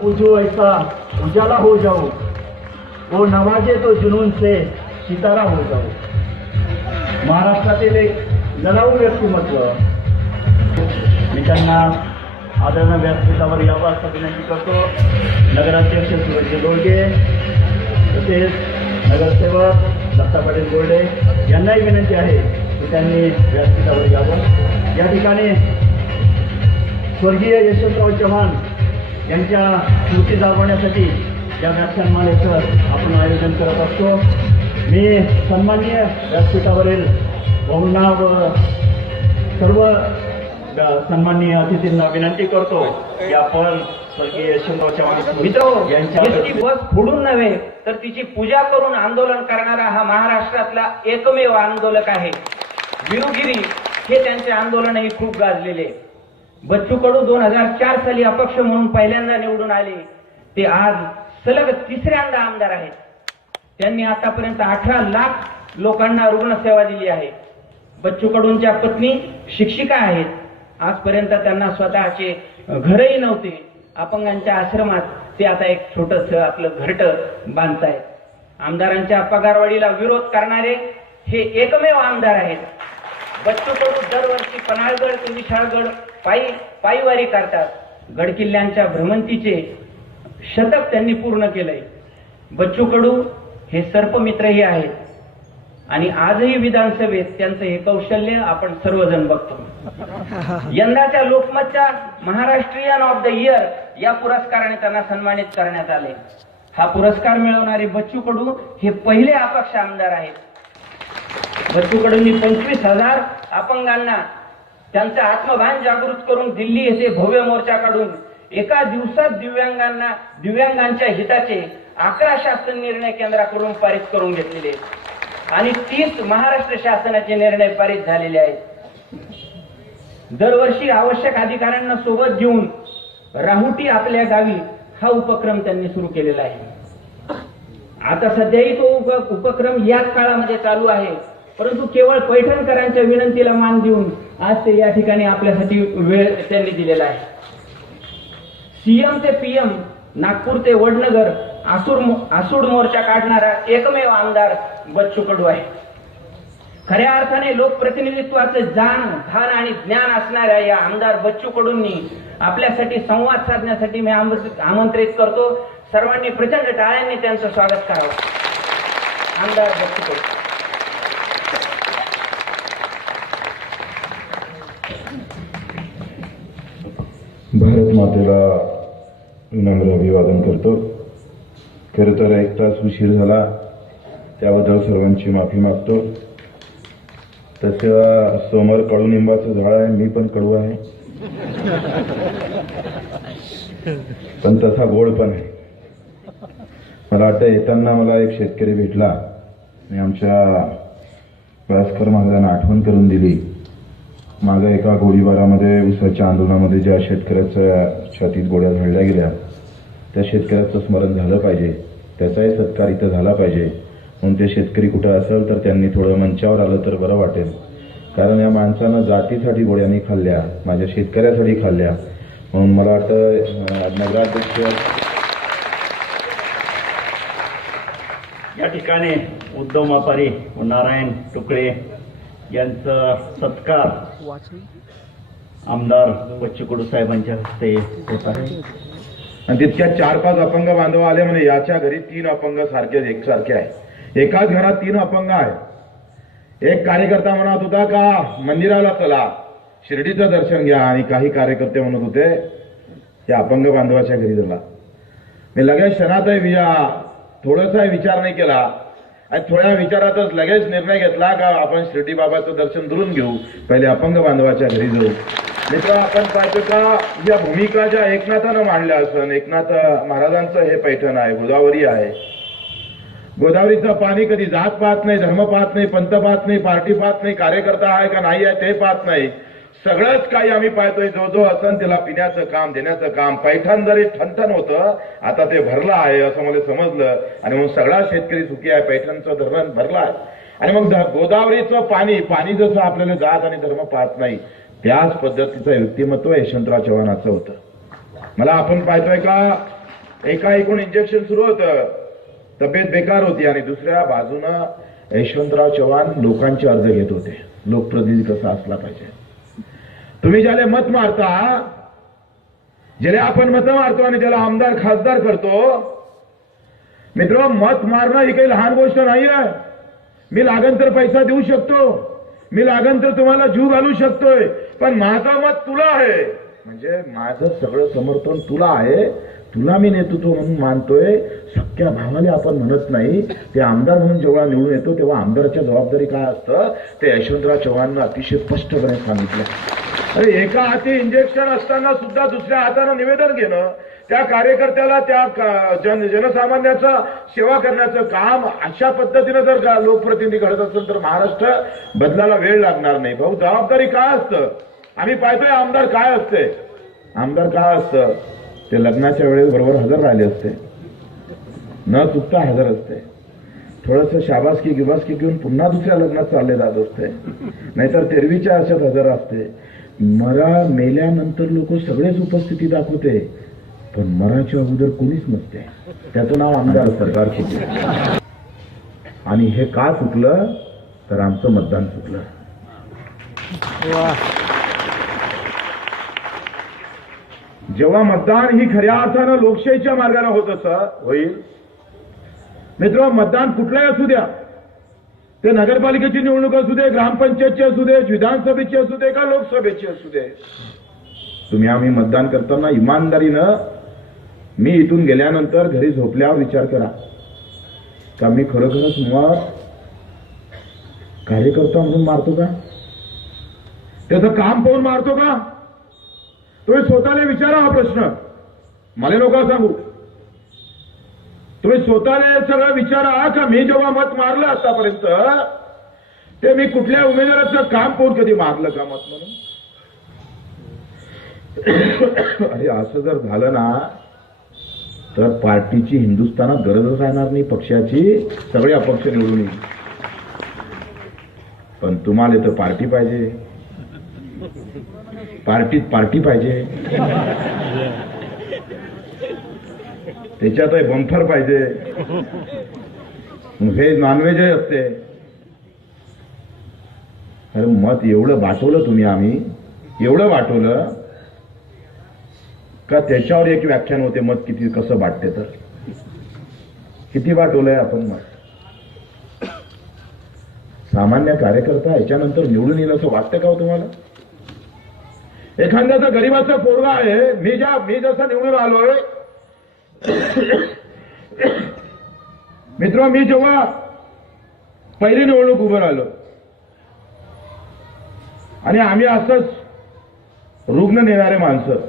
पूजो ऐसा उजाला हो जाओ, वो नवाजे तो जुनून से सितारा हो जाओ. महाराष्ट्रातील एक लढाऊ व्यक्तिमत्व, मी त्यांना आदरणीय व्यासपीठावर यावं असं विनंती करतो. नगराध्यक्ष सुरेश दोडगे तसेच नगरसेवक दत्ता पाटील गोल्डे यांनाही विनंती आहे की त्यांनी व्यासपीठावर यावं. या ठिकाणी स्वर्गीय यशवंतराव चव्हाण यांच्या स्मृती जागवण्यासाठी या व्याख्यानमालेचं आपण आयोजन करत असतो. मी सन्माननीय व्यासपीठावरील भाऊंना व सर्व सन्माननीय अतिथींना विनंती करतो की आपण स्वर्गीय यशवंतराव चव्हाण यांच्या बस फोडून नव्हे तर तिची पूजा करून आंदोलन करणारा हा महाराष्ट्रातला एकमेव आंदोलक आहे. विरुगिरी हे त्यांचे आंदोलनही खूप गाजलेले. बच्चू कडू 2004 साली अपक्ष म्हणून पहिल्यांदा निवडून आले. ते आज सलग तिसऱ्यांदा आमदार आहेत. त्यांनी आतापर्यंत 18 लाख लोकांना रुग्णसेवा दिली आहे. बच्चू कडूंच्या पत्नी शिक्षिका आहेत. आजपर्यंत त्यांना स्वतःचे घरही नव्हते. अपंगांच्या आश्रमात ते आता एक छोटस आपलं घरटं बांधतायत. आमदारांच्या पगारवाढीला विरोध करणारे हे एकमेव आमदार आहेत. बच्चू कडू दरवर्षी पन्हाळगड ते विशाळगड पायीवारी करतात. गडकिल्ल्यांच्या भ्रमंतीचे शतक त्यांनी पूर्ण केलंय. बच्चू कडू हे सर्पमित्रही आहेत आणि आजही विधानसभेत त्यांचं हे कौशल्य आपण सर्वजण बघतो. यंदाच्या लोकमतच्या महाराष्ट्रीयन ऑफ द इयर या पुरस्काराने त्यांना सन्मानित करण्यात आले. हा पुरस्कार मिळवणारे बच्चू कडू हे पहिले अपक्ष आमदार आहेत. बच्चू कडूंनी 25,000 अपंगांना त्यांचा आत्मभान जागृत करून दिल्ली येथे भव्य मोर्चा काढून एका दिवसात दिव्यांगांच्या हिताचे 11 शासन निर्णय केंद्राकडून पारित करून घेतलेले आणि 30 महाराष्ट्र शासनाचे निर्णय पारित झालेले आहेत. दरवर्षी आवश्यक अधिकाऱ्यांना सोबत घेऊन राहुटी आपल्या गावी हा उपक्रम त्यांनी सुरू केलेला आहे. आता सध्याही तो उपक्रम याच काळामध्ये चालू आहे. परंतु केवळ पैठणकरांच्या विनंतीला मान देऊन आज ते या ठिकाणी आपल्यासाठी वेळ त्यांनी दिलेला आहे. सीएम ते पीएम, नागपूर ते वडनगर आसूड मोर्चा काढणारा एकमेव आमदार बच्चू कडू आहे. खऱ्या अर्थाने लोकप्रतिनिधित्वाचे जाण भान आणि ज्ञान असणाऱ्या या आमदार बच्चू कडूंनी आपल्यासाठी संवाद साधण्यासाठी मी आमंत्रित करतो. सर्वांनी प्रचंड टाळ्यांनी त्यांचं स्वागत करावं. आमदार बच्चू कडू. भारत मातेला विनम्र अभिवादन करतो. खरं तर 1 तास उशीर झाला त्याबद्दल सर्वांची माफी मागतो. तसं समोर कडुनिंबाचं झाड आहे, मी पण कडू आहे, पण तसा गोड पण आहे. मला वाटतं येताना मला एक शेतकरी भेटला आणि आमच्या वयस्कर महाराजांना आठवण करून दिली. मागं एका गोळीबारामध्ये उसाच्या आंदोलनामध्ये ज्या शेतकऱ्याच्या छातीत गोळ्या झाडल्या गेल्या त्या शेतकऱ्याचं स्मरण झालं पाहिजे, त्याचाही सत्कार इथं झाला पाहिजे. म्हणून ते शेतकरी कुठं असेल तर त्यांनी थोडं मंचावर आलं तर बरं वाटेल. कारण या माणसानं जातीसाठी गोळ्यांनी खाल्ल्या, माझ्या शेतकऱ्यासाठी खाल्ल्या. म्हणून मला वाटतं नगराध्यक्ष या ठिकाणी उद्धव मापारी व नारायण टुकळे यांचा सत्कार आमदार बच्चू कडू साहेबांच्या हस्ते होत आहे. आणि तितक्या 4-5 अपंग बांधव आले म्हणे. याच्या घरी 3 अपंग एकसारखे आहे. एकाच घरात 3 अपंग आहे. एक कार्यकर्ता म्हणत होता का मंदिराला चला, शिर्डीचं दर्शन घ्या, आणि काही कार्यकर्ते म्हणत होते त्या अपंग बांधवाच्या घरी चला. मी लगेच क्षणातही थोडासा विचार नाही केला आणि थोड्या विचारातच लगेच निर्णय घेतला का आपण शिर्डी बाबाचं दर्शन दुरून घेऊ, पहिले अपंग बांधवाच्या घरी जाऊ. मित्र, आपण पाहतो का या भूमिका ज्या एकनाथानं मांडल्या असन, एकनाथ महाराजांचं हे पैठण आहे, गोदावरी आहे. गोदावरीचं पाणी कधी जात पाहत नाही, धर्म पाहत नाही, पंथ पाहत नाही, पार्टी पाहत नाही, कार्यकर्ता आहे का नाही आहे ते पाहत नाही. सगळंच काही आम्ही पाहतोय. जो जो असन त्याला पिण्याचं काम, देण्याचं काम. पैठण जरी ठणठण होतं, आता ते भरलं आहे असं मला समजलं. आणि मग सगळा शेतकरी सुखी आहे, पैठणचं धरण भरलं आहे. आणि मग गोदावरीचं पाणी जसं आपल्याला जात आणि धर्म पाहत नाही, त्याच पद्धतीचं व्यक्तिमत्व यशवंतराव चव्हाणाचं होतं. मला आपण पाहतोय का एका ऐकून इंजेक्शन सुरू होतं, तब्येत बेकार होती, आणि दुसऱ्या बाजूनं यशवंतराव चव्हाण लोकांचे अर्ज घेत होते, लोकप्रतिनिधी कसा असला पाहिजे. तुम्ही ज्याला मत मारता, ज्याला आपण मत मारतो आणि ज्याला आमदार खासदार करतो, मित्र, मत मारणं ही काही लहान गोष्ट नाही आहे. मी लागन तर पैसा देऊ शकतो, मी लागन तर तुम्हाला जीव घालू शकतोय, पण माझं मत तुला आहे, म्हणजे माझं सगळं समर्थन तुला आहे, तुला मी नेतृत्व म्हणून मानतोय. सख्या भावाला आपण म्हणत नाही. ते आमदार म्हणून जेव्हा निवडून येतो तेव्हा आमदाराच्या जबाबदारी काय असतं ते यशवंतराव चव्हाणनं अतिशय स्पष्टपणे सांगितलं. अरे एका हाती इंजेक्शन असताना सुद्धा दुसऱ्या हातानं निवेदन घेणं, त्या कार्यकर्त्याला, त्या जनसामान्याचा सेवा करण्याचं काम अशा पद्धतीनं जर का लोकप्रतिनिधी घडत असेल तर महाराष्ट्र बदलायला वेळ लागणार नाही. भाऊ, जबाबदारी काय असतं आम्ही पाहतोय. आमदार काय असते, आमदार काय असतं ते लग्नाच्या वेळेस बरोबर हजर राहिले असते, न चुकता हजर असते, थोडंसं शाबासकी गिबासकी घेऊन पुन्हा दुसऱ्या लग्नात चालले जात असते, नाहीतर तेरवीच्या अशात हजर असते. मेल्यानंतर लोक सगळेच उपस्थिती दाखवते, पण मराच्या अगोदर कोणीच नसते. त्याचं नाव आमदार सरकार चुकलं. आणि हे का चुकलं तर आमचं मतदान चुकलं. जेव्हा मतदान ही खऱ्या अर्थानं लोकशाहीच्या मार्गाने होत होईल, मित्र, मतदान कुठलंही असू द्या, ते नगरपालिकेची निवडणूक असू दे, ग्रामपंचायतची असू दे, विधानसभेची असू दे का लोकसभेची असू दे, तुम्ही आम्ही मतदान करताना इमानदारीनं, मी इथून गेल्यानंतर घरी झोपल्यावर विचार करा का मी खरोखरच मत कार्यकर्ता म्हणून मारतो का, त्याचं काम पाहून मारतो का. तुम्ही स्वतःला विचारा हा प्रश्न, मला नका सांगू. तुम्ही स्वतःला सगळं विचारा का मी जेव्हा मत मारलं आतापर्यंत ते मी कुठल्या उमेदवाराचं काम पाहून कधी मारलं का मत म्हणून. अरे असं जर झालं ना तर पार्टीची हिंदुस्थानात गरजच राहणार नाही, पक्षाची. सगळे अपक्ष निवडून येईल, पण तुम्हाला तर पार्टी पाहिजे, पार्टीत पार्टी पाहिजे, त्याच्यातही बंफर पाहिजे, व्हेज नॉनव्हेजही असते. अरे मत एवढं वाटवलं तुम्ही, आम्ही एवढं वाटवलं का त्याच्यावर एक व्याख्यान होते मत किती कसं वाटते, तर किती वाटवलंय आपण मत. सामान्य कार्यकर्ता याच्यानंतर निवडून येईल असं वाटतं का हो तुम्हाला. एखाद्याचा गरीबाचा पोरगा आहे, मी जसा निवडून आलोय, मित्र, मी जेव्हा पहिली निवडणूक उभं राहिलो आणि आम्ही असंच रुग्ण नेणारे माणसं,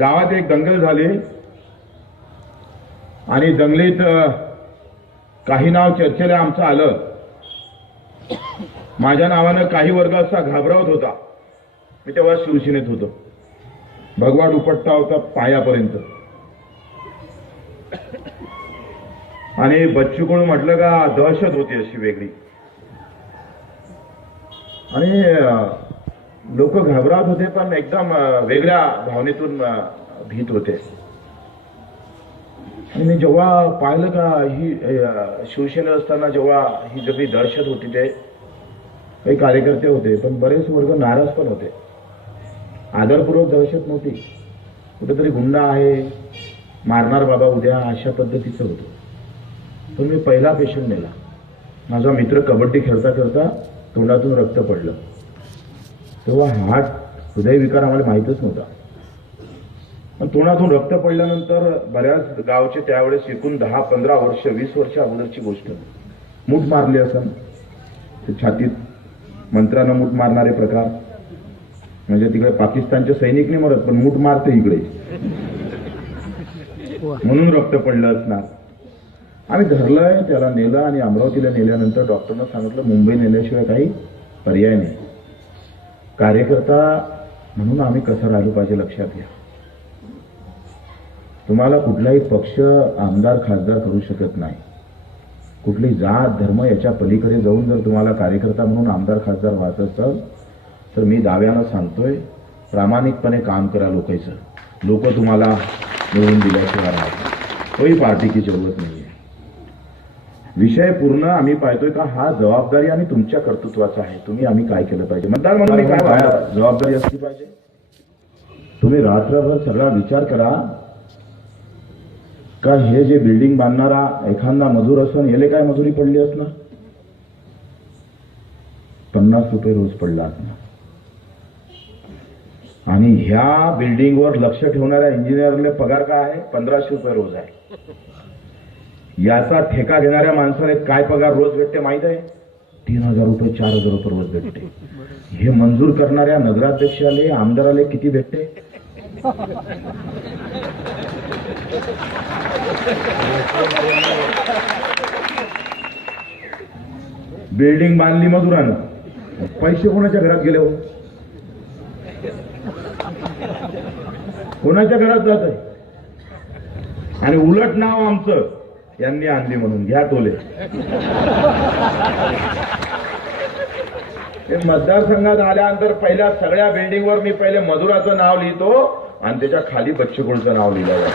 गावात एक दंगल झाली आणि दंगलीत काही नाव चर्चेला आमचं आलं. माझ्या नावानं काही वर्ग असा घाबरवत होता. मी तेव्हा शिवसेनेत होतो, भगवा दुपट्टा होता पायापर्यंत, आणि बच्चू कडू म्हटलं का दहशत होती अशी वेगळी, आणि लोक घाबरत होते, पण एकदम वेगळ्या भावनेतून भीत होते. आणि मी जेव्हा पाहिलं का ही शिवसेनेत असताना जेव्हा ही सगळी दहशत होती, ते काही कार्यकर्ते होते, पण बरेच वर्ग नाराज पण होते. आदरपूर्वक दहशत नव्हती, कुठेतरी गुंडा आहे, मारणार बाबा उद्या, अशा पद्धतीचं होतं. पण मी पहिला पेशंट नेला. माझा मित्र कबड्डी खेळता खेळता तोंडातून रक्त पडलं. तेव्हा हृदयविकार आम्हाला माहीतच नव्हता. पण तोंडातून रक्त पडल्यानंतर बऱ्याच गावचे त्यावेळेस एकूण 10, 15 वर्ष, 20 वर्ष अगोदरची गोष्ट, मूठ मारली असं छातीत मंत्रानं मूठ मारणारे प्रकार, म्हणजे तिकडे पाकिस्तानचे सैनिक नाही मरत, पण मूठ मारते इकडे, म्हणून रक्त पडलं असणार. आम्ही धरलंय, त्याला नेलं आणि अमरावतीला नेल्यानंतर डॉक्टरनं सांगितलं मुंबई नेल्याशिवाय काही पर्याय नाही. कार्यकर्ता म्हणून आम्ही कसं राहिलो पाहिजे लक्षात घ्या. तुम्हाला कुठलाही पक्ष आमदार खासदार करू शकत नाही. कुठली जात धर्म याच्या पलीकडे जाऊन जर तुम्हाला कार्यकर्ता म्हणून आमदार खासदार व्हायचं असेल तर मी दाव्यानं सांगतोय, प्रामाणिकपणे काम करा लोकांचं. लोक तुम्हाला निवडून दिल्याशिवाय राहत नाही. कोई पार्टी की जरूरत नाही आहे. विषय पूर्ण आम्ही पाहतोय का हा जबाबदारी आणि तुमच्या कर्तृत्वाचा आहे. तुम्ही आम्ही काय केलं पाहिजे, मतदार म्हणून मी काय जबाबदारी असली पाहिजे. तुम्ही रात्रभर सगळा विचार करा का हे जे बिल्डिंग बांधणारा एखादा मजूर असून याले काय मजुरी पडली असणार, 50 रुपये रोज पडला असणार. आणि ह्या बिल्डिंगवर लक्ष ठेवणाऱ्या इंजिनियरले पगार काय आहे, 1500 रुपये रोज आहे. याचा ठेका घेणाऱ्या माणसाला काय पगार रोज भेटते माहित आहे, 3000 रुपये 4000 रुपये रोज भेटते. हे मंजूर करणाऱ्या नगराध्यक्षाले आमदाराले किती भेटते, बिल्डिंग बांधली मजुरानं, पैसे कोणाच्या घरात गेले हो, कोणाच्या घरात जात आहे. आणि उलट नाव आमचं यांनी आणली म्हणून घ्या टोले. हे मतदारसंघात आल्यानंतर पहिल्या सगळ्या बिल्डिंगवर मी पहिले मजुराचं नाव लिहितो आणि त्याच्या खाली बच्चूकडूचं नाव लिहिलं जातं.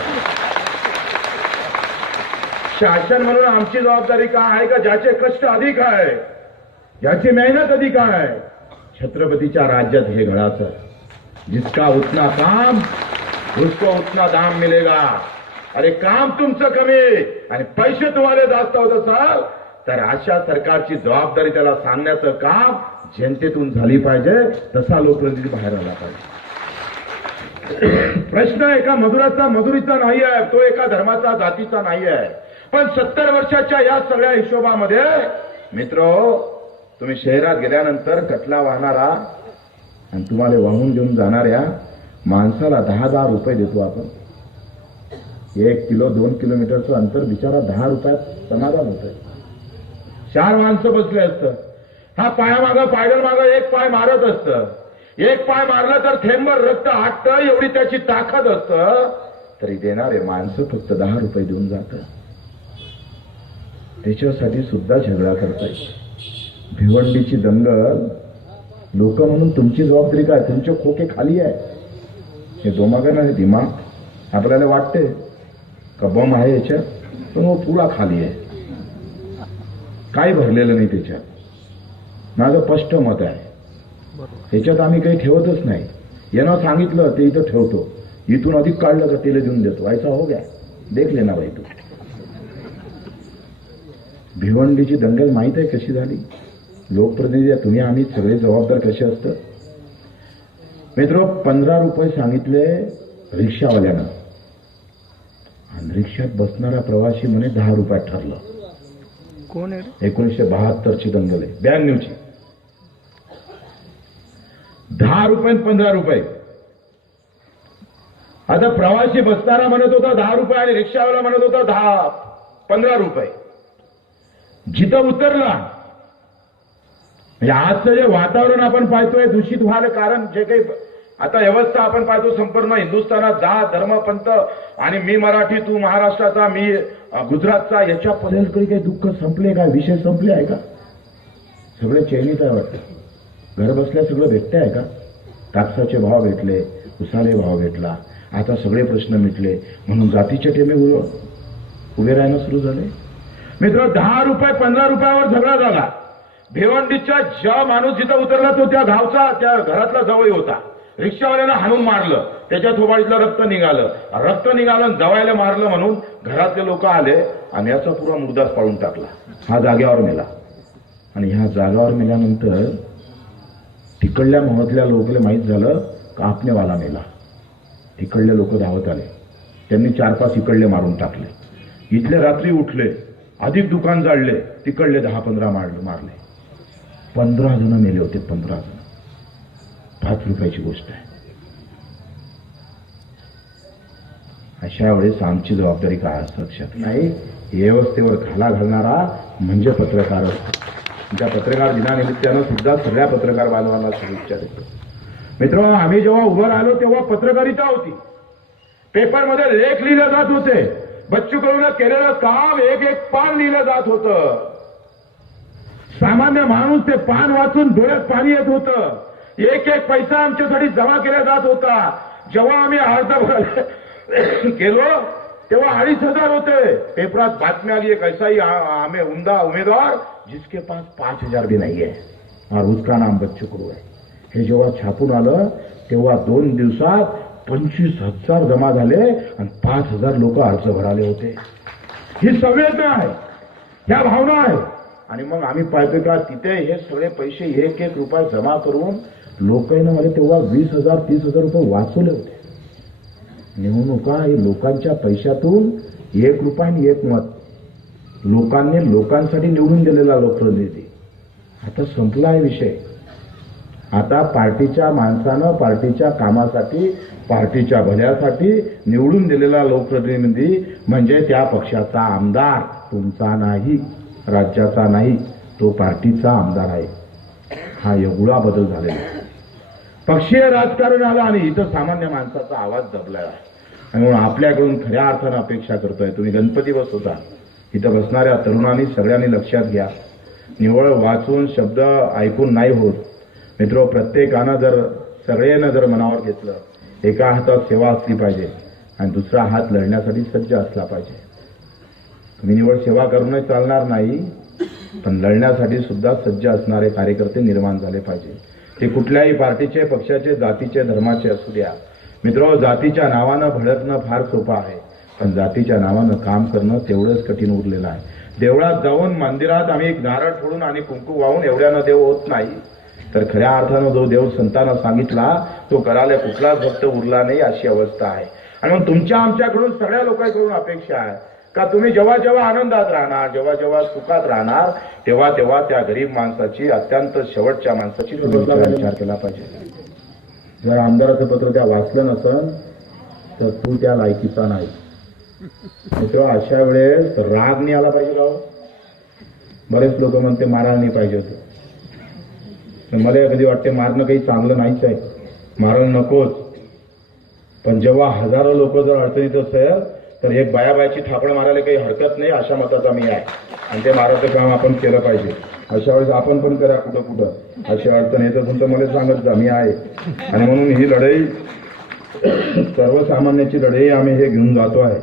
शासन म्हणून आमची जबाबदारी काय आहे का ज्याचे कष्ट अधिक आहे, ज्याची मेहनत अधिक आहे. छत्रपतीच्या राज्यात हे घडाचं, जिसका उतना काम उसको उतना दाम मिलेगा. अरे काम तुमचं कमी आणि पैसे तुम्हाला जास्त होत असाल तर अशा सरकारची जबाबदारी त्याला सांगण्याचं काम जनतेतून झाली पाहिजे. तसा लोकप्रतिनिधी बाहेर आला पाहिजे. प्रश्न एका मजुरीचा नाही आहे, तो एका धर्माचा जातीचा नाही आहे. पण 70 वर्षाच्या या सगळ्या हिशोबामध्ये मित्र, तुम्ही शहरात गेल्यानंतर कटला वाहणारा आणि तुम्हाला वाहून घेऊन जाणाऱ्या माणसाला 10,000 रुपये देतो आपण. 1 किलो 2 किलोमीटरचं अंतर बिचारा 10 रुपयात समाधान होत आहे. 4 माणसं बसले असतं, हा पायामागं पायडल मागं एक पाय मारत असतं. एक पाय मारलं तर थेंबर रक्त आटतं, एवढी त्याची ताकद असतं. तरी देणारे माणसं फक्त 10 रुपये देऊन जातं. त्याच्यासाठी सुद्धा झगडा करताय. भिवंडीची दंगल लोक म्हणून तुमची जबाबदारी काय, तुमचे खोके खाली आहे. हे दोमागण आहे दिमाग. आपल्याला वाटते का बम आहे याच्यात, पण वो पुरा खाली आहे, काही भरलेलं नाही त्याच्यात. माझं स्पष्ट मत आहे, याच्यात आम्ही काही ठेवतच नाही. यानं सांगितलं ते इथं ठेवतो, इथून अधिक काढलं का तेल देऊन देतो. ऐसा हो गया, देख लेना भाई तू. भिवंडीची दंगल माहित आहे कशी झाली. लोकप्रतिनिधी तुम्ही आम्ही सगळे जबाबदार कसे असतं. मित्र, 15 रुपये सांगितले रिक्षावाल्यानं आणि रिक्षात बसणारा प्रवासी म्हणे 10 रुपयात ठरलं. कोण आहे? 1972ची दंगल आहे, 92ची. 10 रुपये 15 रुपये. आता प्रवासी बसणारा म्हणत होता 10 रुपये आणि रिक्षावाला म्हणत होता 15 रुपये. जिथं उतरला, म्हणजे आजचं जे वातावरण आपण पाहतोय दूषित व्हायला कारण जे काही आता व्यवस्था आपण पाहतो संपूर्ण हिंदुस्थानात जात धर्म पंथ आणि मी मराठी तू महाराष्ट्राचा मी गुजरातचा, याच्या पलीकडे काही दुःख संपले का, विषय संपले आहे का. सगळे चैनीत आहे वाटतं. घर बसल्या सगळं भेटते आहे का. कापसाचे भाव भेटले, उसाले भाव भेटला, आता सगळे प्रश्न मिटले म्हणून जातीचे टेमे उभे राहणं सुरू झाले. मित्र, 10 रुपये 15 रुपयावर झगडा झाला. भिवंडीच्या ज्या माणूस जिथं उतरला तो त्या गावचा त्या घरातला जवळ होता. रिक्षावाल्यानं हाणून मारलं, त्याच्या थोबाडीतलं रक्त निघालं जवायला मारलं म्हणून घरातले लोक आले आणि याचा पुरा मुर्दाच पाडून टाकला. हा जागेवर मेला. आणि ह्या जागावर मेल्यानंतर तिकडल्या महत्ल्या लोकांना माहीत झालं का आपणेवाला मेला. तिकडले लोक धावत आले, त्यांनी 4-5 इकडले मारून टाकले. इथले रात्री उठले, अधिक दुकान जाळले, तिकडले 10-15 मारले. 15 जण मेले होते. 15 जण. 5 रुपयाची गोष्ट आहे. अशा वेळेस आमची जबाबदारी काय असतं लक्षात नाही. व्यवस्थेवर घाला घालणारा म्हणजे पत्रकार असतो. त्या पत्रकार दिनानिमित्तानं सुद्धा सगळ्या पत्रकार बांधवांना शुभेच्छा देतो. मित्र, आम्ही जेव्हा उभं राहिलो तेव्हा पत्रकारिता होती. पेपरमध्ये लेख लिहिले जात होते. बच्चू कडूनं केलेलं काम एक पान लिहिलं जात होतं. सामान्य माणूस ते पान वाचून डोळ्यात पाणी येत होतं. एक पैसा आमच्यासाठी जमा केला जात होता. जेव्हा आम्ही केलो तेव्हा 2,500 होते. पेपरात बातमी आली एक ऐसा ही हमें उमदा उमेदवार जिसके पास 5,000 भी नहीं है और उसका नाम बच्चू कडू आहे. हे जेव्हा छापून आलं तेव्हा 2 दिवसात 25,000 जमा झाले आणि 5,000 लोक अर्ज भराले होते. ही संवेदना आहे, ह्या भावना आहे. आणि मग आम्ही पाहतो का तिथे हे सगळे पैसे 1-1 रुपये जमा करून लोकांना मला तेव्हा 20,000 30,000 रुपये वाचवले होते. निवडणुका हे लोकांच्या पैशातून 1 रुपया आणि 1 मत लोकांनी लोकांसाठी निवडून दिलेला लोकप्रतिनिधी. आता संपला आहे विषय. आता पार्टीच्या माणसानं पार्टीच्या कामासाठी पार्टीच्या भल्यासाठी निवडून दिलेला लोकप्रतिनिधी म्हणजे त्या पक्षाचा आमदार, तुमचा नाही, राज्याचा नाही, तो पार्टीचा आमदार आहे. हा एवढा बदल झालेला आहे. पक्षीय राजकारण आलं आणि इथं सामान्य माणसाचा आवाज दबलेला आहे. आणि म्हणून आपल्याकडून खऱ्या अर्थानं अपेक्षा करतोय, तुम्ही गणपती बसवता, इथं बसणाऱ्या तरुणांनी सगळ्यांनी लक्षात घ्या, निवळ वाचून शब्द ऐकून नाही होत मित्रो. प्रत्येकानं जर सगळ्यांना जर मनावर घेतलं, एका हातात सेवा असली पाहिजे आणि दुसरा हात लढण्यासाठी सज्ज असला पाहिजे. तुम्ही निवळ सेवा करूनच चालणार नाही, पण लढण्यासाठी सुद्धा सज्ज असणारे कार्यकर्ते निर्माण झाले पाहिजे. ते कुठल्याही पार्टीचे, पक्षाचे, जातीचे, धर्माचे असू द्या. मित्रो, जातीच्या नावानं भडकणं फार सोपं आहे, पण जातीच्या नावानं काम करणं तेवढंच कठीण उरलेलं आहे. देवळात जाऊन मंदिरात आम्ही एक नारळ फोडून आणि कुंकू वाहून एवढ्यानं देव होत नाही, तर खऱ्या अर्थानं जो देव संतांना सांगितला तो करायला कुठलाच भक्त उरला नाही, अशी अवस्था आहे. आणि मग तुमच्या आमच्याकडून सगळ्या लोकांकडून अपेक्षा आहे का तुम्ही जेव्हा जेव्हा आनंदात राहणार, जेव्हा जेव्हा सुखात राहणार, तेव्हा तेव्हा त्या गरीब माणसाची, अत्यंत शेवटच्या माणसाची विचार केला पाहिजे. जर आमदाराचं पत्र त्या वाचलं नसन तर तू त्या लायकीचा नाही. तेव्हा अशा वेळेस राग नाही आला पाहिजे. राव, बरेच लोक म्हणते मारायला नाही पाहिजे होतं. मला कधी वाटते मारणं काही चांगलं नाहीच आहे, मारण नकोच. पण जेव्हा हजारो लोक जर अडचणीत असेल तर एक बायाबायाची थापण मारायला काही हरकत नाही, अशा मताचा मी आहे. आणि ते मारायचं काम आपण केलं पाहिजे. अशा वेळेस आपण पण करा कुठं कुठं अशी अडचण येत असून तर मला सांगत जा, मी आहे. आणि म्हणून ही लढाई सर्वसामान्याची लढाई आम्ही हे घेऊन जातो आहे.